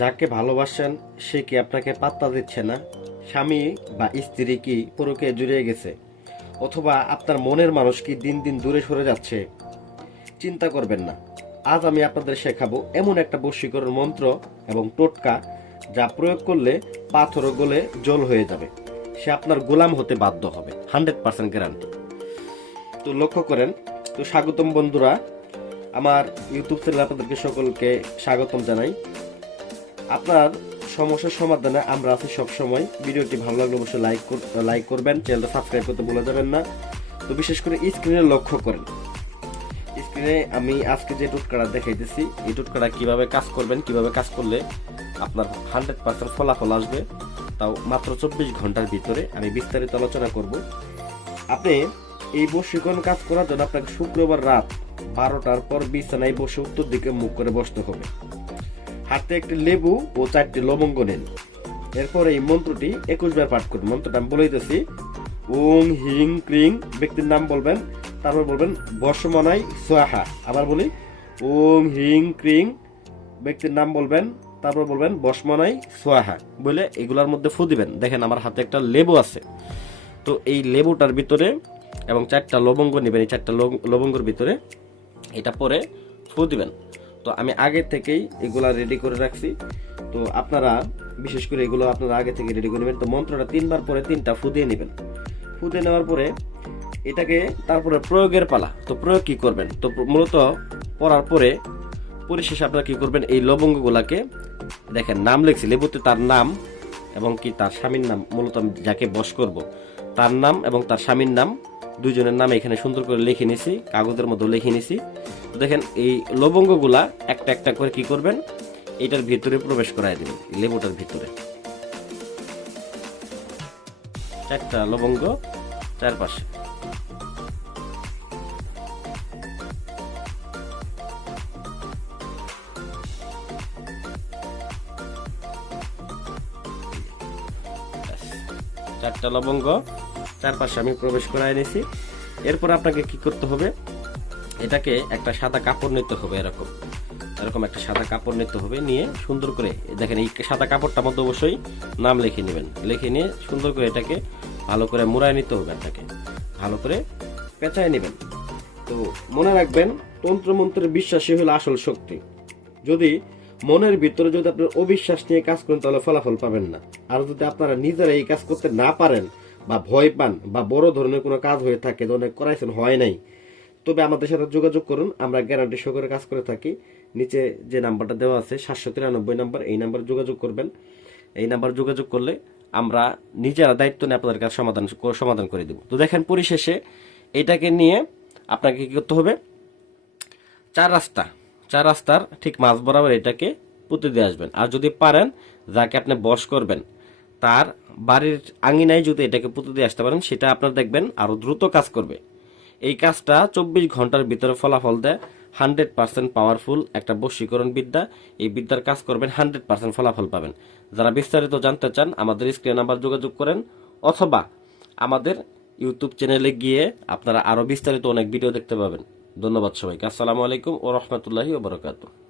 যাকে ভালোবাসেন সে কি আপনাকে পাত্তা দিচ্ছে না? স্বামী বা স্ত্রী কি পরকে জুড়িয়ে গেছে? অথবা আপনার মনের মানুষ কি দিন দিন দূরে সরে যাচ্ছে? চিন্তা করবেন না। আজ আমি আপনাদের শেখাবো এমন একটা বশীকরণ মন্ত্র এবং টোটকা, যা প্রয়োগ করলে পাথরও গলে জল হয়ে যাবে। সে আপনার গোলাম হতে বাধ্য হবে, 100% গ্যারান্টি। তো লক্ষ্য করেন। তো স্বাগতম বন্ধুরা, আমার ইউটিউব চ্যানেলে আপনাদেরকে সকলকে স্বাগতম জানাই। আপনার সমস্যার সমাধানে আমরা আছি সবসময়। ভিডিওটি ভালো লাগলে অবশ্যই লাইক করবেন, চ্যানেলটা সাবস্ক্রাইব করতে ভুলে যাবেন না। তো বিশেষ করে স্ক্রিনে লক্ষ্য করেন। স্ক্রিনে আমি আজকে যে টোটকাটা দেখাইতেছি, এই টোটকাটা কিভাবে কাজ করবেন, কিভাবে কাজ করলে আপনার 100% ফলাফল আসবে, তাও মাত্র 24 ঘন্টার ভিতরে আমি বিস্তারিত আলোচনা করব। আপনি এই বশীকরণ কাজ করার জন্য আপনাকে শুক্রবার রাত 12টার পর বিছানায় বসে উত্তর দিকে মুখ করে বসতে হবে। হাতে একটি লেবু ও 4টি লবঙ্গ নেন। এরপর এই মন্ত্রটি 21 বার পাঠ করুন। মন্ত্রটা আমি বলে দিতেছি। ওং হিং ক্রিং, ব্যক্তির নাম বলবেন, তারপর বলবেন বর্ষমনাই সোয়াহা। আবার বলি, ওং হিং ক্রিং, ব্যক্তির নাম বলবেন, তারপর বলবেন বর্ষমনাই সোয়াহা বলে এগুলার মধ্যে ফু দিবেন। দেখেন আমার হাতে একটা লেবু আছে। তো এই লেবুটার ভিতরে এবং 4টা লবঙ্গ নেবেন। এই 4টা লবঙ্গের ভিতরে এটা পরে ফু দিবেন। তো আমি আগে থেকেই এগুলা রেডি করে রাখছি। তো আপনারা বিশেষ করে এগুলো আপনারা আগে থেকে রেডি করে নেবেন। তো মন্ত্রটা 3বার পরে 3টা ফু দিয়ে নেবেন। ফু দিয়ে নেওয়ার পরে এটাকে তারপরে প্রয়োগের পালা। তো প্রয়োগ কি করবেন? তো মূলত পড়ার পরে পরিশেষে আপনারা কি করবেন, এই লবঙ্গগুলাকে দেখেন নাম লিখছি লেবুতে, তার নাম এবং কি তার স্বামীর নাম, মূলত আমি যাকে বশ করব তার নাম এবং তার স্বামীর নাম, দুইজনের নাম এখানে সুন্দর করে লিখে নিছি, কাগজের মধ্যে লিখে নিছি। তো দেখেন এই লবঙ্গগুলা একটা একটা করে কি করবেন, এটার ভিতরে প্রবেশ করায় দিবেন, লেবুটার ভিতরে। 4টা লবঙ্গ চারপাশে। চারটা লবঙ্গ চারপাশে আমি প্রবেশ করায় নিছি। এরপর আপনাকে কি করতে হবে, এটাকে একটা সাদা কাপড় নিতে হবে। এরকম এরকম একটা সাদা কাপড় নিতে হবে। নিয়ে সুন্দর করে দেখেন এই সাদা কাপড়টার মধ্যে অবশ্যই নাম লিখে নেবেন। লিখে নিয়ে সুন্দর করে এটাকে ভালো করে মুড়ায় নিতে হবে, এটাকে ভালো করে পেঁচায় নেবেন। তো মনে রাখবেন, তন্ত্রমন্ত্রের বিশ্বাসী হলো আসল শক্তি। যদি মনের ভিতরে যদি আপনার অবিশ্বাস নিয়ে কাজ করেন, তাহলে ফলাফল পাবেন না। আর যদি আপনারা নিজেরা এই কাজ করতে না পারেন বা ভয় পান বা বড় ধরনের কোনো কাজ হয়ে থাকে, অনেক করাইছেন হয় নাই, তবে আমাদের সাথে যোগাযোগ করুন। আমরা গ্যারান্টি সহকারে কাজ করে থাকি। নিচে যে নাম্বারটা দেওয়া আছে 793 নাম্বার, এই নাম্বারে যোগাযোগ করবেন। এই নাম্বার যোগাযোগ করলে আমরা নিজেরা দায়িত্ব নিয়ে আপনাদের কাছে সমাধান করে দেব। তো দেখেন পরিশেষে এটাকে নিয়ে আপনাকে কি করতে হবে, চার রাস্তার ঠিক মাঝ বরাবর এটাকে পুঁতে দিয়ে আসবেন। আর যদি পারেন, যাকে আপনি বশ করবেন তার বাড়ির আঙিনায় যদি এটাকে পুঁতে দিয়ে আসতে পারেন, সেটা আপনার দেখবেন আরো দ্রুত কাজ করবে। এই কাজটা 24 ঘন্টার ভিতরে ফলাফল দেয়। 100% পাওয়ারফুল একটা বশীকরণ বিদ্যা। এই বিদ্যার কাজ করবেন, 100% ফলাফল পাবেন। যারা বিস্তারিত জানতে চান আমাদের স্ক্রিনে নাম্বার যোগাযোগ করেন, অথবা আমাদের ইউটিউব চ্যানেলে গিয়ে আপনারা আরো বিস্তারিত অনেক ভিডিও দেখতে পাবেন। ধন্যবাদ সবাইকে। আসসালামু আলাইকুম ও রহমতুল্লাহি ওয়া বারাকাতুহু।